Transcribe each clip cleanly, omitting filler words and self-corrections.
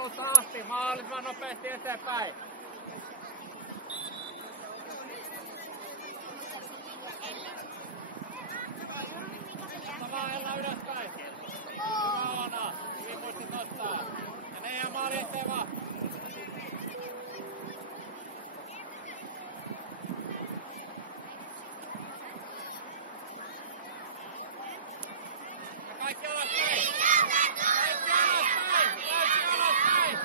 Halu tahti, mahdollisimman nopeasti eteenpäin. Ella ylöspäin. Hyvä Oona. Hyvin muistit ottaa. Ja ne ihan maali eteen vaan. Ja kaikki alaspäin. Kaikki alaspäin. Kaikki alaspäin. Kaikki alaspäin.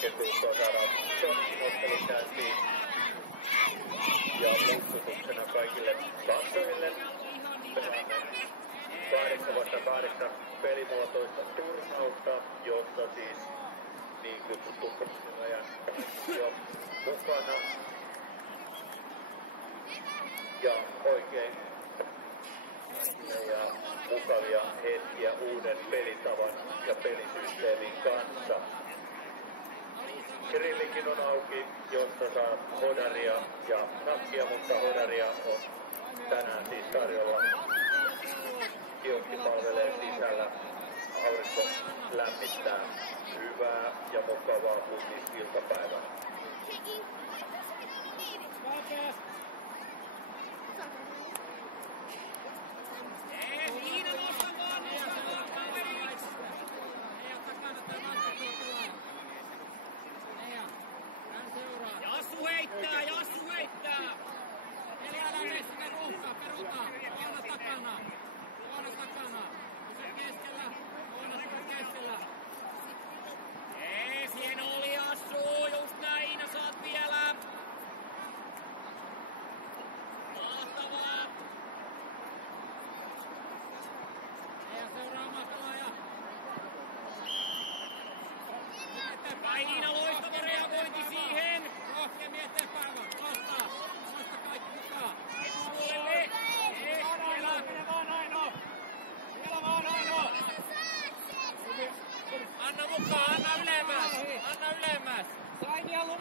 Ketjuutua saadaan ottelu käyntiin. Ja muistutuksena kaikille katsojille pelaamme 8-8 pelimuotoista turnausta, jossa siis niin kutsuttu ajan jo mukana. Ja oikein ja mukavia hetkiä uuden pelitavan ja pelisysteemin kanssa. Grillikin on auki, jossa saa hodaria ja nakkia, mutta hodaria on tänään siis tarjolla. Kioski palvelee sisällä. Aurinko lämmittää hyvää ja mukavaa iltapäivää. Jassu heittää! Eli älä mene sinne ruuhkaan, peruta! Oona takana! Pysy keskellä! Oona sinne keskellä! Siinä oli Jassu! Just näin! Saat vielä! Mahtavaa! Ja seuraava pelaaja! Eteenpäin Iina, loistava reagointi siihen! Rohkeammin eteenpäin vaan. Nosta kaikki mukaan. Etupuolelle. Vielä vaan Aino. Anna mukaan, anna ylemmäs.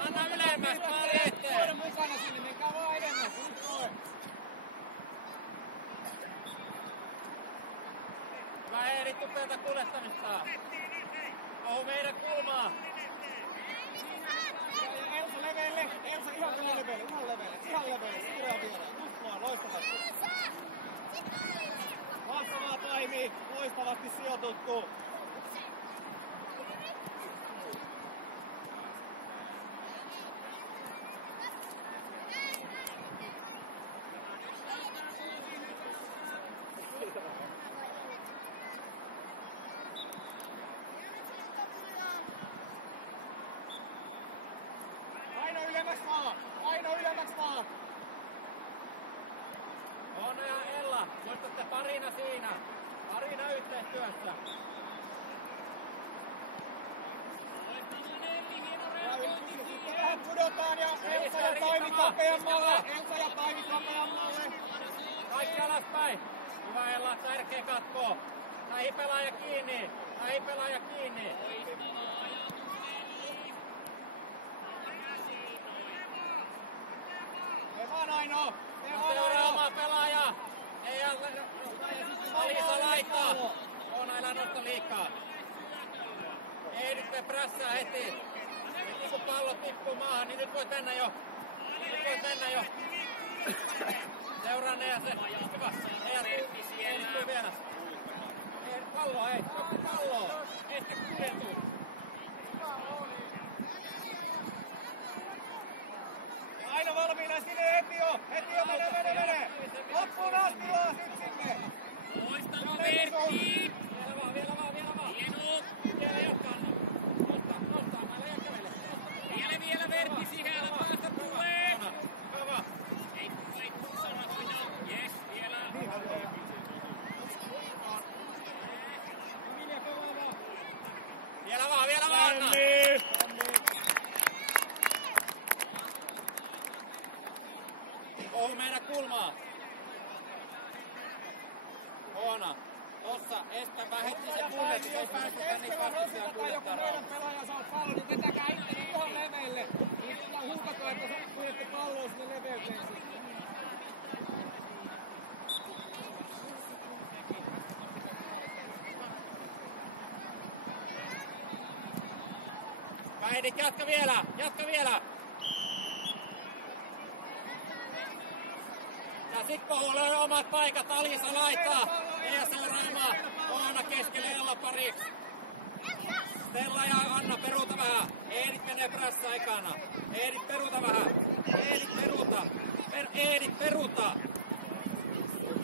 Anna ylemmäs, maali eteen. Voidaan mukana sinne, menkää vaan edemmäs. Hyvä Eeri, tupeata kuljettamista. Ohu meidän kulmaa. Elsa leveille, Elsa ihan leveille. Suurea vielä, just vaan, loistavasti. Mahtavaa toimii, loistavasti sijoituttu. Aino ylemmäks maa! Oona ja Ella, muistatte parina siinä. Parina yhteistyössä. Vähän pudotaan ja Elsa ja Taimi kapeammalle. Kaikki alaspäin. Hyvä Ella, tärkeä katkoo. Näihin pelaaja kiinni. Aino! Seuraava pelaaja! Ei Alisa laittaa! Oona, älä nosta liikaa. Ei nyt me prässää heti. Heti kun pallo tippuu maahan, niin nyt voit mennä jo. Seuraa ne ja se. Hyvä. Ne ja tuu vielä. Ei nyt palloa, ei. Palloa. Ette kudentuu. Aino valmiina sinne Etio, mene! Loppuun asti vaan sinne! Loistava Vertti! Vielä vaan! Hieno! Vielä jatkaa. Nosta, älä jää kävele. Vielä Vertti siihen, älä päästä tulee! Hyvä! Ei sana sinä. Jes, vielä! Vielä vaan! Ohu meidän kulmaa. Oona. Tossa estämään hetki sekunnin, että ei päästetä niin vastustajan Tai joku kuljettajaa. meidän pelaaja saa pallon, niin vetäkää itsenne tuohon leveille. Niin sillä huutakaa, että suljette palloa sinne leveyteen. Päidik, jatka vielä, jatka vielä. Ja Sikko huulee omat paikat, Alisa laittaa. Eija seuraamaan, Oona keskelle Ella pariksi. Stella ja Anna peruuta vähän. Eedit menee prässä ekana. Eedit peruuta vähän. Eedit peruuta. Eedit peruuta.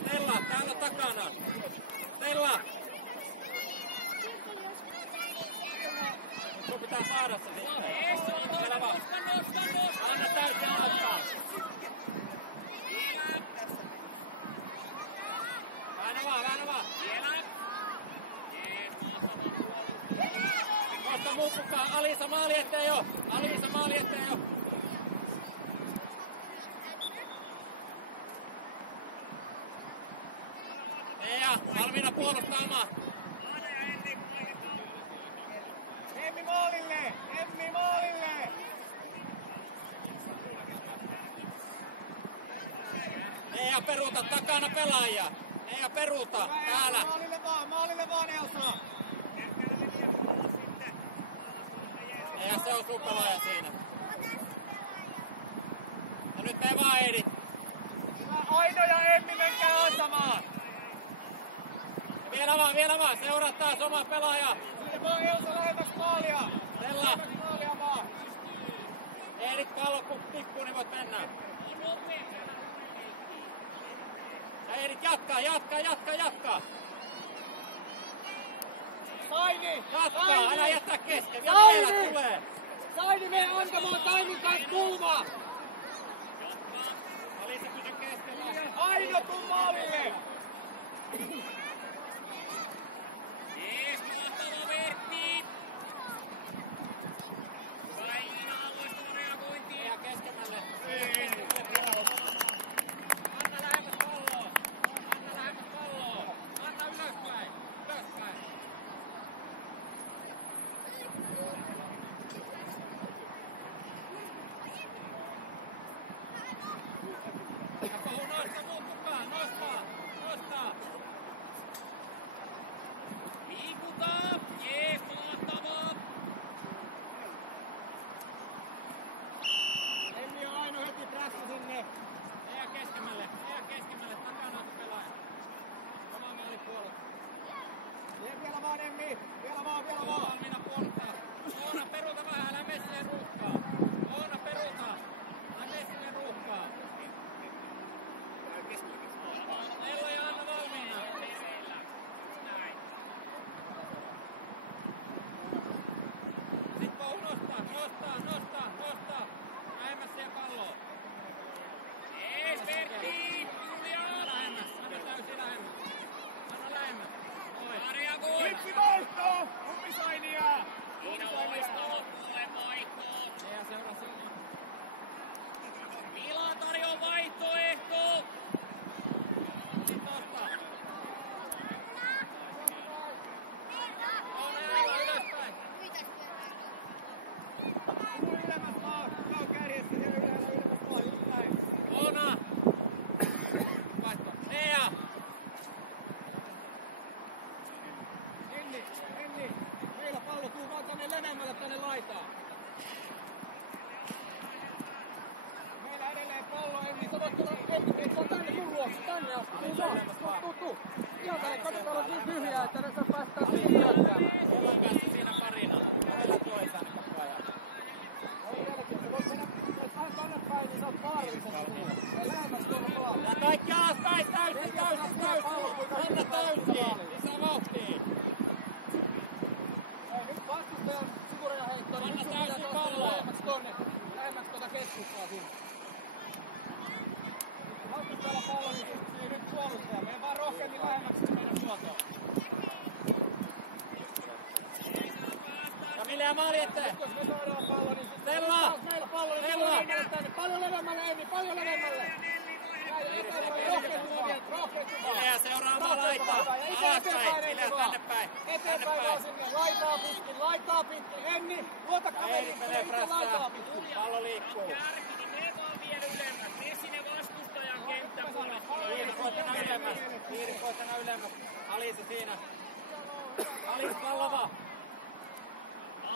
Stella täällä takana. Stella. Sun pitää saada se sitten. Vielä vaan. Anna täysin aloittaa. Väännä vaan. Vielä. Nosta muu mukaan. Alisa maali eteen jo. Alisa maali eteen jo. Eija, valmiina puolustamaan. Emmi maalille! Emmi maalille! Eija peruuta, takana pelaajia. Eija peruuta, täällä. Maalille vaan Elsa! Eija se on sun pelaaja siinä. Ja nyt mene vaan Eedi. Aino ja Emmi menkää antamaan! Vielä vaan, seuraa taas oma pelaaja. Sinne vaan Elsa lähemmäs maalia! Stella. Lähemmäs maalia vaan! Eedit pallo kun tippuu, niin voit mennä. Ja Eedit jatkaa. Saini! Jatkaa, älä jättää kesken. Vielä tulee. Saini mene antamaan Sainin kanssa kulmaa! Alisa pysy keskellä. Aino tuu maalille! Mahtava Vertti. Painaa loistava reagointi. Ja keskemmälle. Anna lähemmäs palloa. Anna ylöspäin. Nosta muut mukaan. Nostaa. Liikutaan. Jees, mahtavaa. Emmi ja Aino heti prässä sinne! Eija keskemmälle. Takana on se pelaaja. Oma maali puolella. Vielä vaan Emmi! Vielä vaan! Valmiina puolustaa. Oona peruuta vähän, älä mene sinne ruuhkaan. Ella ja Anna valmiina. Sit Pou nostaa. Lähemmäs siihen palloon. Vertti, Julia. Lähemmäs, anna täysin lähemmäs. Noin. Reagoi. Yksi vaihto! Kummisainia! Siinä loisto, tulee vaihto. Eija seuraa sinne. Milan tarjoaa vaihtoehto. Sitten nostaa. Oona ylöspäin. Ylemmäs maa! Kau kärjestä ja ylemmäs maa! Just näin! Oona. Vaihto. Eija. Emmi! Meillä pallo tuu vaan tänne leveämmälle tänne laitaan! Meillä edelleen pallo, Emmi! Sä voit tulla, Emmi, et sä tänne mun luokse, tänne asti! Tuu! Ihan tänne, katsotaan olla niin tyhjää, että ne saa päästää siihen hyökkäämään! Ollaan päästy siinä parina. Kävellä tuolla tänne koko ajan. Sä voit mennä tänne päin, niin sä oot vaarallisesti siinä! Ja lähemmäs tuolla palaa! Ja kaikki alaspäin, täysin! Anna täysin! Lisää vauhtia! Nyt vastustajan sikureja heittää, niin Anna sun pitää täysin taas palloa. lähemmäs tuota keskustaa sinne. Vastustajalla pallo, niin ei nyt puolustaja. Mene vaan rohkeammin lähemmäksi meidän muotoon. Ja Ville ja maali eteen! Jos me saadaan pallo, niin Stella! taas meillä pallo, niin Stella! paljon leveämmälle tänne. Paljon leveämmälle, Emmi, paljon leveämmälle. Näin, eteenpäin, rohkeammin vielä. Rohkeasti vaan. Ilea seuraava laita. Alaspäin. Ilea tänne päin. Eteenpäin vaan sinne. Laitaa pitkin. Enni, luota kaveriin. Laitaa pitkin. Pallo liikkuu. Kärki, niin mene vaan vielä ylemmäs. Mene sinne vastustajan kenttäpuolelle. Piirikoitana ylemmäs. Alisa siinä. Alis pallo vaan.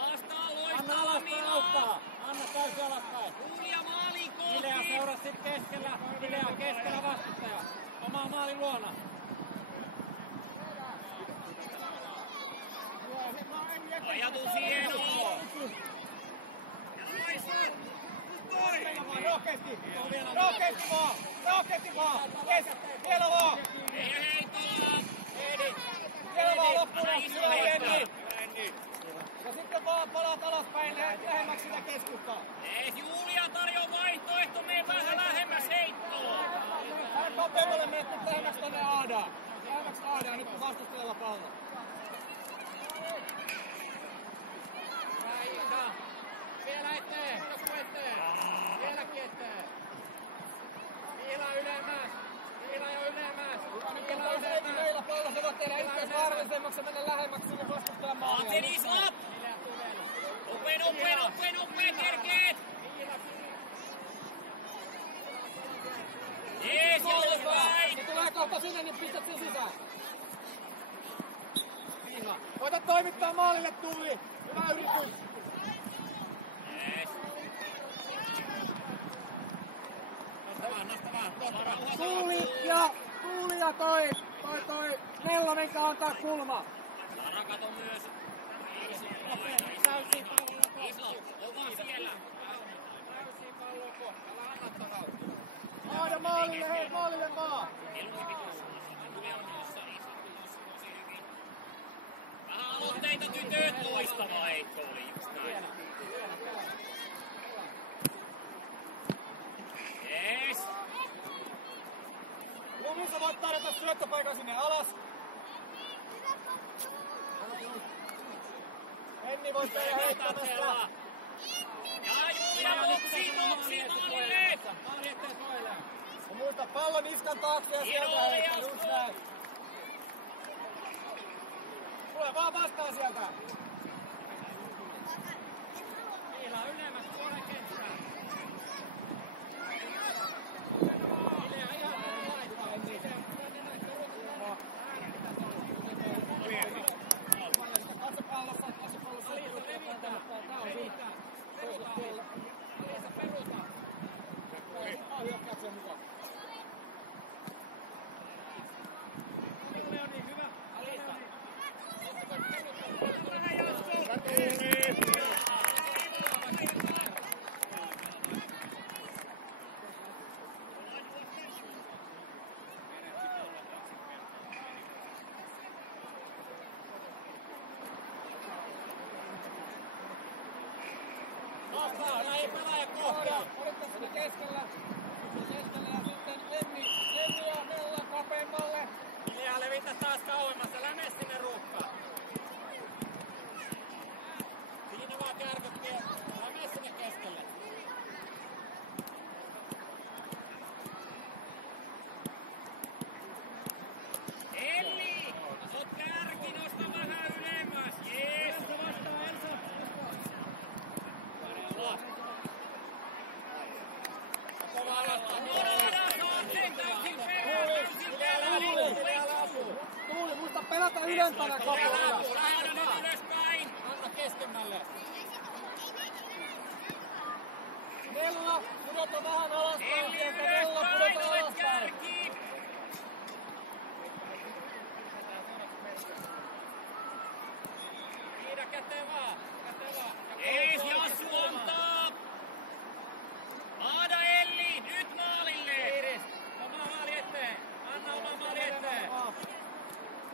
Alastaan loistaa. Anna alaspäin auttaa. Anna täysin alaspäin. Julia maalin kohti. Ilea seuraa sit keskellä. Ilea keskellä vastustaja. Omaa maalin luona. Ajatus hienoa. Rohkeasti vaan. Vielä vaan. Hei palaa. Vielä vaan loppuun asti. Ja sitten vaan palaat alaspäin lähemmäksi sitä keskustaa. Julia tarjoaa vaihtoehto. Mene vähän lähemmäs heittoa. Hän nopeammalle menet nyt lähemmäksi tonne Aadaan. Nyt kun vastustajalla pallo. Vielä eteen. Vieläkin eteen. Vielä ylemmäs. Meillä pallo, se voi tehdä itseäsi vaarallisemmaksi ja mennä lähemmäksi sinne vastustajan maalia. Tenis up! Nopea, kerkeet! Jees, jollepäin! Se tulee kohta sinne, niin pistät sen sisään. Koita toimittaa maalille Tulli. Hyvä yritys. Jees. Nosta vaan. Tulli ja toi Nellonen antaa kulma. Rakato myös. Isla, on vaan siellä. Täysin pallon kohta. Älä anna tarautua. Aada maalille maa. Vähän aloitteita tytöt, loistavaa heitto oli just näin. Jees. Lumi, sä voit tarjota syöttöpaikan sinne alas. Enni voi tehdä heittämästä. Ja Julia noksi noille! Maali eteen toilleen. Ja muista pallon niskan taakse ja sieltä heittää. Just näin. Tule vaan vastaan sieltä. Niillä on ylemmäs suora kenttää. Ei pelaaja kohtaa. Olitte sinne keskellä ja sitten Emmi ja Mella kapeammalle. Ilja levitä taas kauemmas, älä mene sinne ruuhkaan. Siinä vaan kärköt vie, älä mene sinne keskelle. Elli! Oot kärki, nosta vähän ylemmäs, jees! Vastaa Elsa! Tuuli, muista pelata ylempänä koko ajan. Lähdä nyt ylöspäin! Anna keskemmälle. Nella, pudota vähän alaspäin. Eli Nella, ylöspäin, pudota olet alaspäin. kärki! Kiinä käteen vaan. Ees, Jassu antaa! Aada Elli, nyt maalille! Iiris, oma maali eteen. Anna oma maali eteen.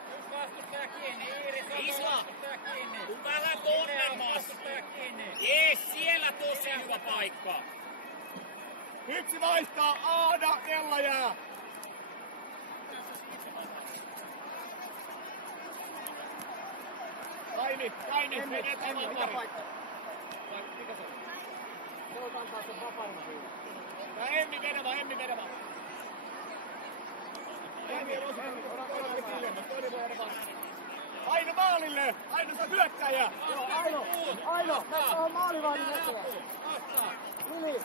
Nyt vastustaja kiinni. Iiris, Isla. vastustaja kiinni. Tuu vähän tonnemmas! Vastustaja kiinni. Jees, siellä tosi hyvä paikka! Yksi vaihtaa, Aada, Nella jää. Kaini, vedetään mikä paikka. Mikä se on? Se on antaa sen vapaana. Ja Emmi vedämä. Aino maalille! Aino se on hyökkäjä! Aino! On maalivahdin eteen! Yli!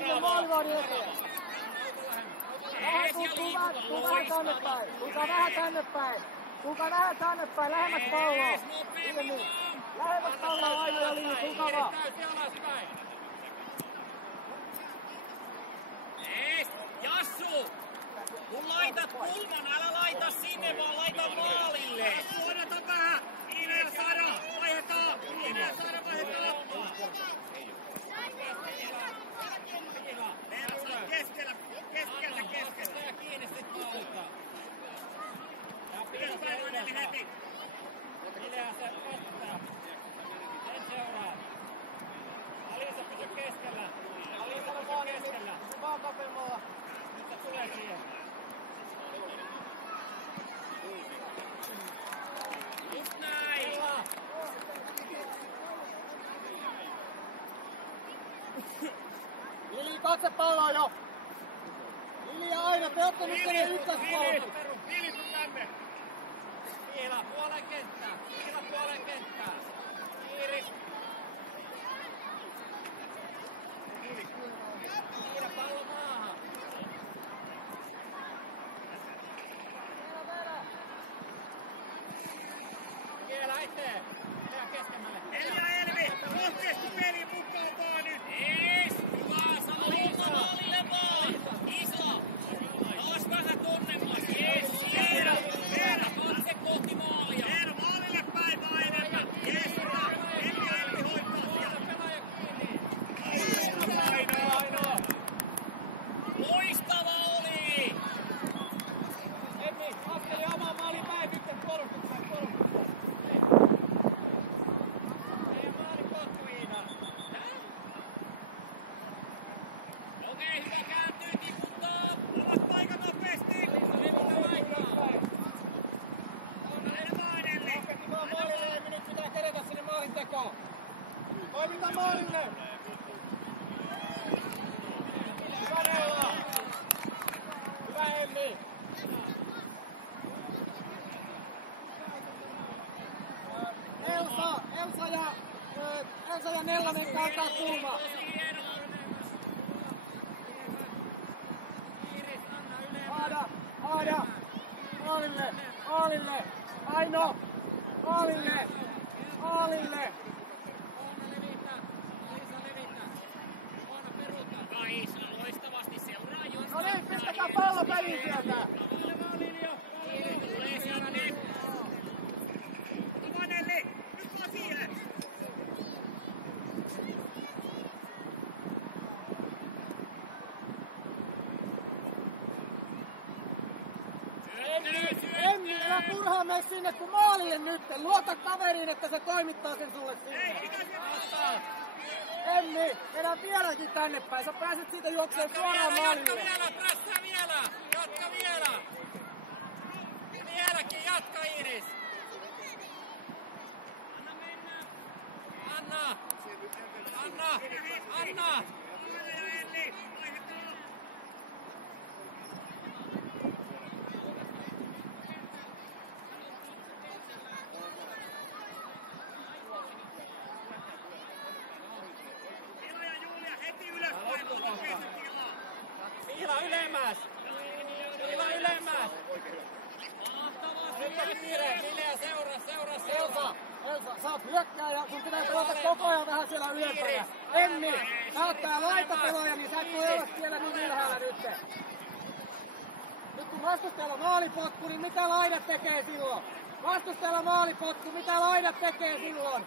Yli maalivahdin eteen! Tuu vähän tänne päin! Tulkaa vähän tänne päin! Tulkaa vähän tänne päin! Lähemmäs palloa! Ilmi! Lähemmäs palloa Aino ja Lili! Tulkaa vaan! Jassu! Kun laitat kulman, älä laita sinne, vaan laita maalille! Suodata vähän! Iineen Sara! Vaihdetaan! Iineen Sara vaihdetaan! Keskellä! Ja kiinni sit maalilta! Ja pidetään heti! Hiljaa se ottaa! Sen seuraa! Alisa pysy keskellä! Alisa pysy keskellä! Vaan kapemalla! Nyt se tulee siihen! Just näin! Lili, katse palloa jo! Lili ja Aino, te ootte nyt tänne ykköspallossa! Lili, sun tänne! Vielä puolen kenttää! Vielä puolen kenttää! Iiris! Siirrä pallo maahan! Vielä eteen! Vielä keskemmälle! Elja Elvi! Rohkeasti peli mukaan vaan nyt! Ees! Hyvä! Sama homma maalille vaan! Iso! Taas vähän tunnemmas! Jees! Eera! Eera! Katse kohti maalia! Eera maalille päin vaan enemmän! Jees! Hyvä! Elja Elvi hoitaa siellä! Pelaaja kiinni! Aino! Loistava oli! Emmi, askeli omaan maaliin päin, nyt puolustukseen! Meidän maali potku, Iina! Okei, hyvä kääntyy, tiputtaa! Ovat paikan nopeasti! Levitä aikaa! Elvainelle! Toimitaan maalille, Emmi, nyt pitää kerätä sinne maalin tekoon! Toimitaan maalille! Hyvä Neula! Hyvä Emmi! Elsa ja Nellanen kantaa kulmaa! Aada! Maalille! Aino! Maalille! Kaisa loistavasti seuraa Jonsson. No niin, pistäkää pallo peliin sieltä! Tulee sinne. Ivanelli, nyt vaan siihen. Emmi, älä turhaan mene sinne kun maaliin nyt! Luota kaveriin, että se toimittaa sen sulle sinne! Emmi, vedä vieläkin tänne päin. Sä pääset siitä juokseen suoraan maalille. Jatka vielä! Vieläkin jatka, Iiris! Anna! Piila ylemmäs! Nyt oli kiire! Vilja, seuraa! Elsa, sä oot hyökkääjä, sun pitää pelata koko ajan vähän siellä ylempänä. Emmi, sä oot tää laitapelaaja, niin sä et voi olla siellä niin ylhäällä nyt. Nyt kun vastustajalla maalipotku, niin mitä laidat tekee silloin? Vastustajalla maalipotku, mitä laidat tekee silloin?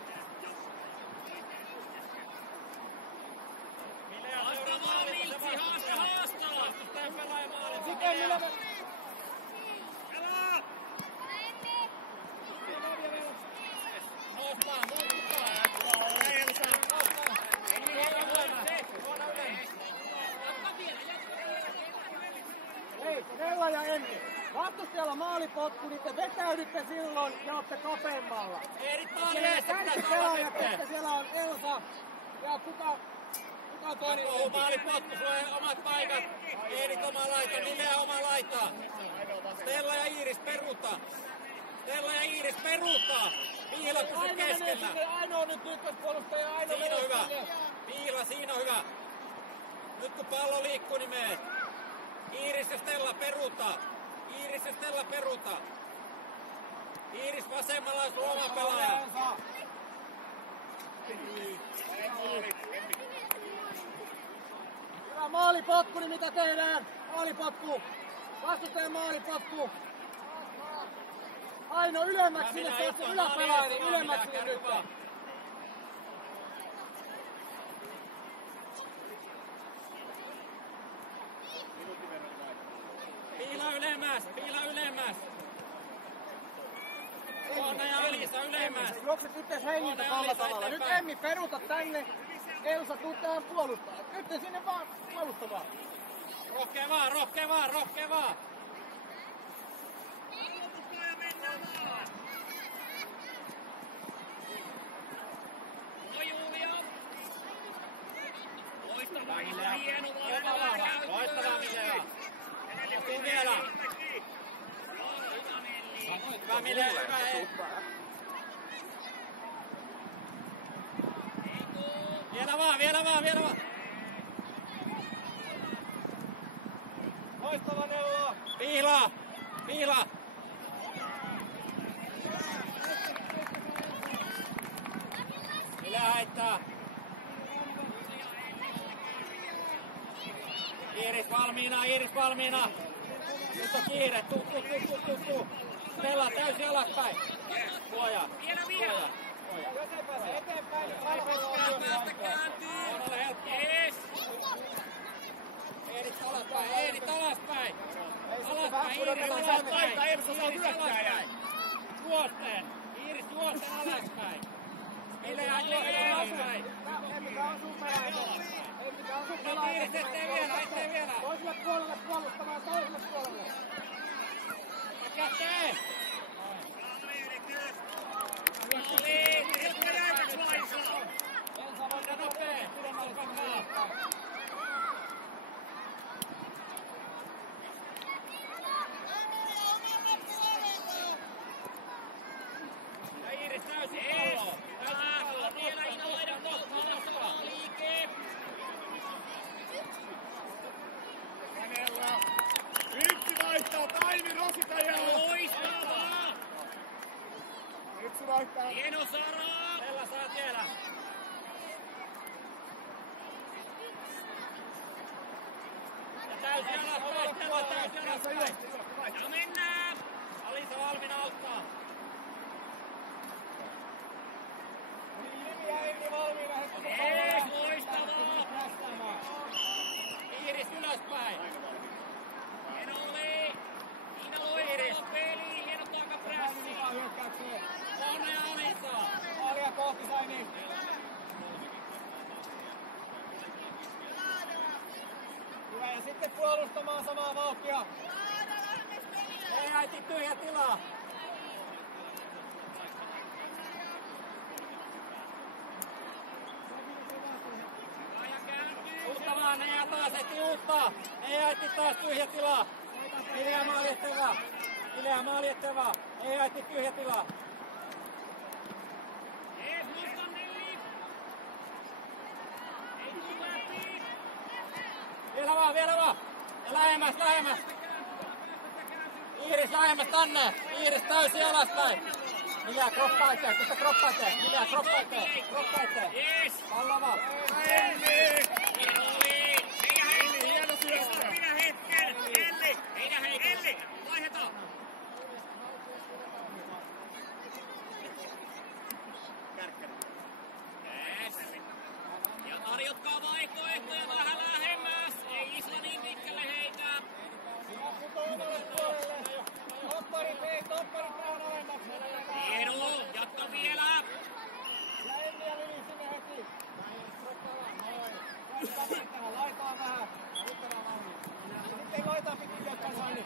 Sitten millä me... Hei, Nella ja Emmi. Vastustajalla maalipotku, niin te vetäydytte silloin ja ootte kapeammalla. Kärkipelaajat, että siellä on Elsa ja kuka toinen Maalipotku, sulla on omat paikat. Eerit oma laita, Lilea oma laita. Stella ja Iiris peruta. Stella ja Iiris peruta. Piila pysy keskellä. Ainoa nyt ykköspuolustaja, Aino Siinä on hyvä. sinne. Piila, siinä on hyvä. Nyt kun pallo liikkuu, niin meet. Iiris ja Stella peruta. Iiris ja Stella peruta. Iiris vasemmalla on Suomen pelaaja. Hyvä maalipotku, niin mitä tehdään? Maalipotku. Vastustajan maalipotku. Aino ylemmäksi sinne, se on se yläpelaaja, niin ylemmäksi sinne nyt. Piila ylemmäs, Piila ylemmäs. Oona ja Alisa ylemmäs. Juokset nyt hengiltä tällä tavalla. Nyt Emmi peruta tänne. Elsa, tuu tähän puolustaa. Nyt sinne vaan puolustamaan. Rohkee vaan, rohkee vaan, rohkee vaan. Loistavaa, hienoa. Loistavaa, Milea. Tuu vielä. Hyvä, Milea, hyvä. Vielä vaan, vielä vaan, vielä vaan. Loistava neuvo. Piila, Piila. Milea haittaa. Iiris valmiina, Iiris valmiina. Nyt on kiire, tuu. Stella täysin alaspäin. Suoja. Suoja. Eteenpäin. On ole helppoa. Eerit alaspäin, Eerit alaspäin. Alaspäin, Iiris alaspäin. Iiris alaspäin. Juosten. Iiris juosten alaspäin. Milea juosten alaspäin. No Iiris, ettei vielä. Toiselle puolelle puolustamaan, toiselle puolelle. Käteen. Elsa voidaan nopee. Pidemmälle pakkaa. Ja Iiris täysin palloa. Vielä Ina laidan kohtaan. Liike. Yksi vaihtaa, Taimi Rosita jää. Loistavaa. Yksi vaihtaa. Hieno Sara. Stella saa vielä. Ja täysin alaspäin, Stella täysin alaspäin. Ja mennään. Alisa valmiina auttaa. Jimi ja Emmi valmiina. Loistavaa. Iiris ylöspäin. Hieno oli. Ina Iiris. Peli, hieno takaprässi. Oona ja Alisa. Maalia kohti Saini. Hyvä, ja sitten puolustamaan samaa vauhtia. Ei äiti tyhjä tilaa. Uutta vaan, ne jää taas, eti uutta. Ei äiti taas tyhjä tilaa. Hiljaa maali ettävää. Hiljaa maali ettävää. Ei äiti tyhjä tilaa. Vielä vaan. Ja lähemmäs. Iiris lähemmäs tänne. Iiris täysin alaspäin. Milja kroppa eteen, pistä kroppa eteen. Milja kroppa eteen. Yes. Pallo vaan. Hieno syöttö. Minä hetken. Elli. Vaihdetaan. Yes. Ja tarjotkaa vaihtoehtoja vähän lähemmäs. Ei Isla niin pitkälle heitä. Topparit vähän alemmas. Hieno. Jatka vielä. Ja Emmi ja Lili sinne heti. Laitaan vähän. Nyt ei laitaa pitkin jotain Saini.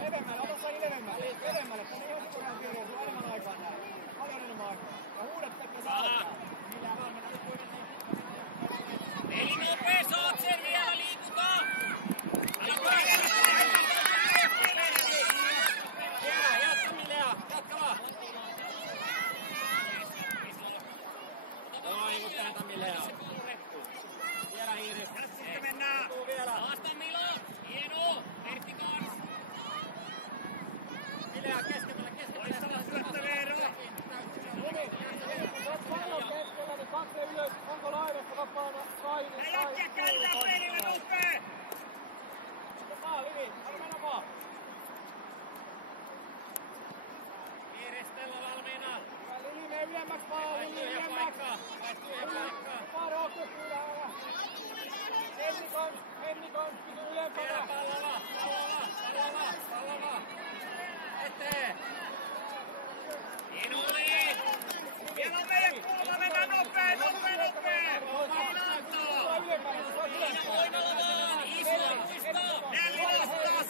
Edemmälle, ota Saini edemmälle. Edemmälle, tänne ihan suoraan tiedon. Sulla on enemmän aikaa näin. Paljon enemmän aikaa. Ja huudet tekee saada. Eli nopea saat sen vielä liikutaan. Jos pallon keskellä, niin katse ylös. Onko laidassa vapaana? Kaini. Stella valmiina. Lili mene ylemmäks vaan, Lili ylemmäks. Paroukko sydällä. Hennikon, pysy ylempänä. Palava. Eteen. Inuli. Vielä on meidän kulma, mennään nopee. Neljä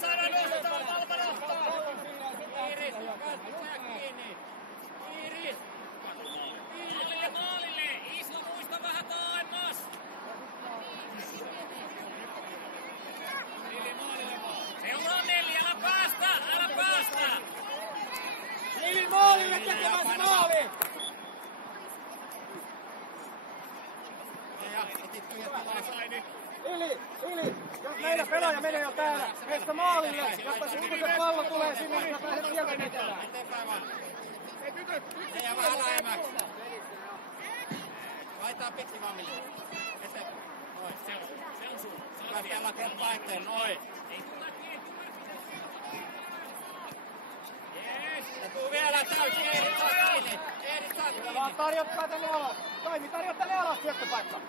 saada nostaa, Valma nostaa. Iiris, katsotaan kiinni. Iiris ja maalille. Isla muista vähän taaemmas. Lili maalille vaan. Seuraa 4, älä päästä. Lili maalille tekemässä maali. Yli! Jos meidän pelaaja menee jo täällä, meistä maalille, jotta se ulkoiset pallo tulee sinne, niin sä pääset sieltä metään. Eteenpäin vaan. Se jää vähän lähemmäksi. Laitaa pitkin vaan Mille. Eteenpäin. Noin, se on sun. Hyvä vielä kroppaa eteen, noin. Jees, ja tuu vielä täysin, Eeri saa kiinni. Eeri saa kiinni. Vaan tarjottaa tänne alas. Toimi, tarjot tänne alas syöttöpaikka.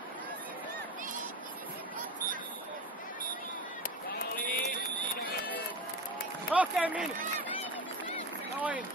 Rohkeimmin! Noin!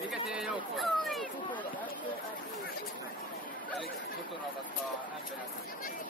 Mikä teidän joukko on? Eli Futura vastaa MPS.